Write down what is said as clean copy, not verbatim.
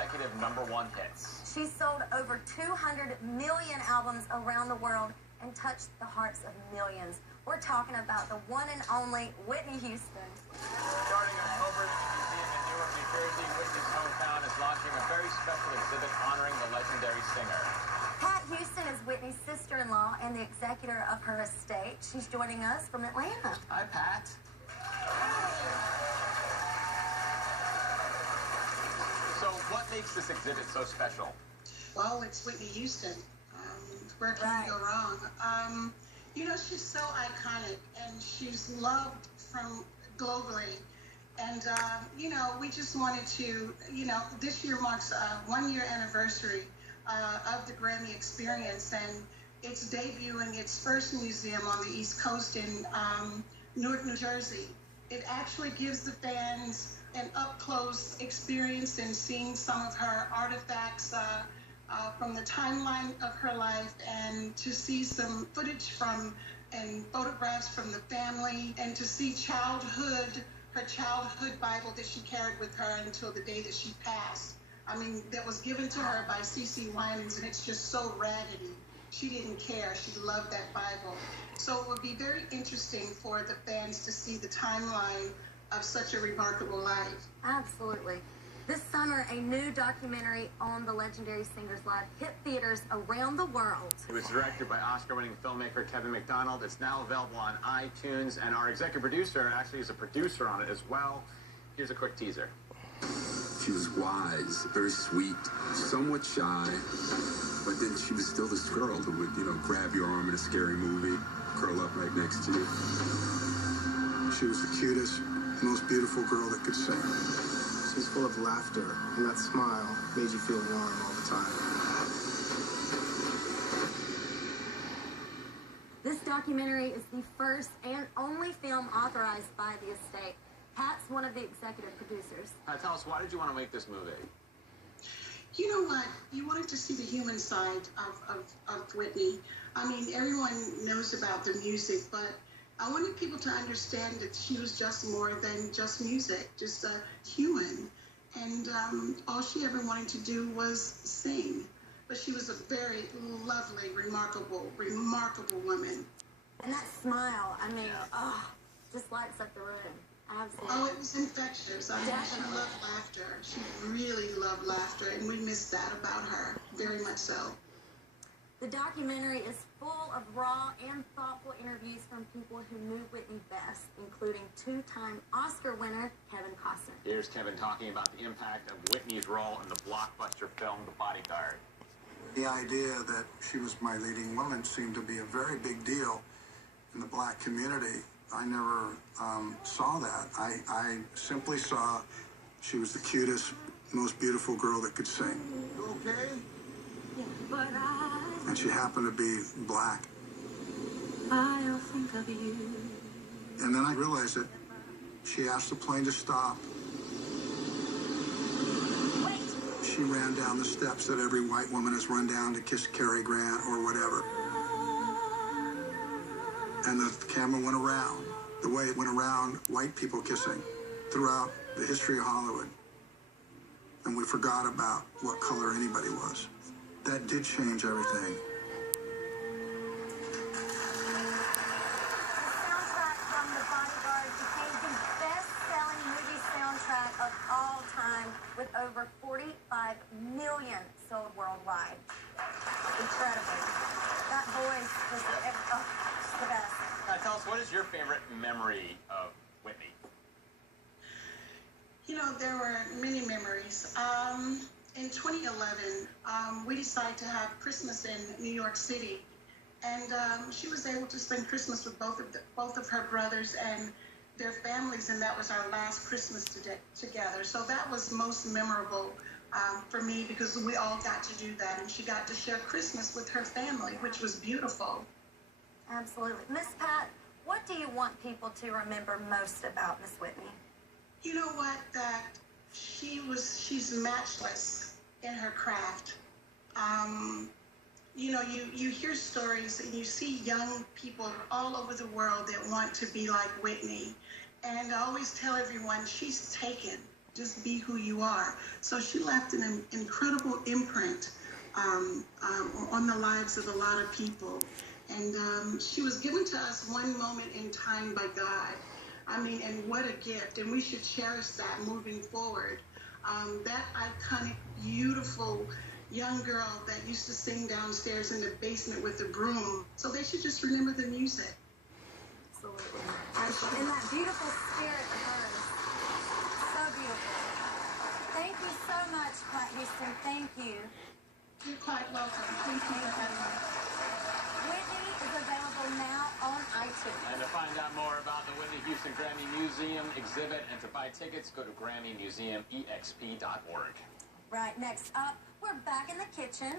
consecutive #1 hits. She sold over 200 million albums around the world and touched the hearts of millions. We're talking about the one and only Whitney Houston. Starting October, the museum in Newark, New Jersey, Whitney's hometown, is launching a very special exhibit honoring the legendary singer. Pat Houston is Whitney's sister-in-law and the executor of her estate. She's joining us from Atlanta. Hi, Pat. So what makes this exhibit so special? Well, it's Whitney Houston. Where can you go wrong? You know, she's so iconic, and she's loved from globally. And, you know, we just wanted to, you know, this year marks a 1-year anniversary of the Grammy experience, and it's debuting its first museum on the East Coast in Newark, New Jersey. It actually gives the fans an up-close experience in seeing some of her artifacts from the timeline of her life, and to see some footage from and photographs from the family, and to see her childhood Bible that she carried with her until the day that she passed. I mean, that was given to her by C.C. Winans, and it's just so raggedy. She didn't care. She loved that Bible. So it would be very interesting for the fans to see the timeline of such a remarkable life. Absolutely. This summer, a new documentary on the legendary singer's life hit theaters around the world. It was directed by Oscar-winning filmmaker Kevin McDonald. It's now available on iTunes, and our executive producer actually is a producer on it as well. Here's a quick teaser. She was wise, very sweet, somewhat shy, but then she was still this girl who would, you know, grab your arm in a scary movie, curl up right next to you. She was the cutest, most beautiful girl that could sing. She's full of laughter, and that smile made you feel warm all the time. This documentary is the first and only film authorized by the estate. Pat's one of the executive producers. Tell us, why did you want to make this movie? You know what? You wanted to see the human side of Whitney. I mean, everyone knows about the music, but I wanted people to understand that she was just more than just music, just a human. And all she ever wanted to do was sing. But she was a very lovely, remarkable woman. And that smile, I mean, just lights up the room. Absolutely. Oh, it was infectious. I mean, she loved laughter. She really loved laughter, and we miss that about her, very much so. The documentary is full of raw and thoughtful interviews from people who knew Whitney best, including 2-time Oscar winner Kevin Costner. Here's Kevin talking about the impact of Whitney's role in the blockbuster film The Bodyguard. The idea that she was my leading woman seemed to be a very big deal in the black community. I never saw that. I simply saw she was the cutest, most beautiful girl that could sing. You okay? Yeah, but And she happened to be black. I'll think of you. And then I realized that she asked the plane to stop. Wait! She ran down the steps that every white woman has run down to kiss Cary Grant or whatever. And the camera went around, the way it went around white people kissing throughout the history of Hollywood. And we forgot about what color anybody was. That did change everything. The soundtrack from The Bodyguard became the best-selling movie soundtrack of all time, with over 45 million sold worldwide. Incredible. That voice was the best. Tell us, what is your favorite memory of Whitney? You know, there were many memories. In 2011, we decided to have Christmas in New York City, and she was able to spend Christmas with both of her brothers and their families, and that was our last Christmas together. So that was most memorable for me, because we all got to do that, and she got to share Christmas with her family, which was beautiful. Absolutely. Miss Pat, what do you want people to remember most about Miss Whitney? You know what? That she's matchless in her craft. You know, you hear stories and you see young people all over the world that want to be like Whitney. And I always tell everyone she's taken. Just be who you are. So she left an incredible imprint on the lives of a lot of people. And she was given to us one moment in time by God. I mean, and what a gift. And we should cherish that moving forward. That iconic, beautiful young girl that used to sing downstairs in the basement with the broom. So they should just remember the music. Absolutely. And that beautiful spirit of hers. So beautiful. Thank you so much, Black Houston. Thank you. You're quite welcome. Thank you for having me. Whitney is available now on iTunes. And to find out more about the Whitney Houston Grammy Museum exhibit and to buy tickets, go to GrammyMuseumEXP.org. Right, next up, we're back in the kitchen.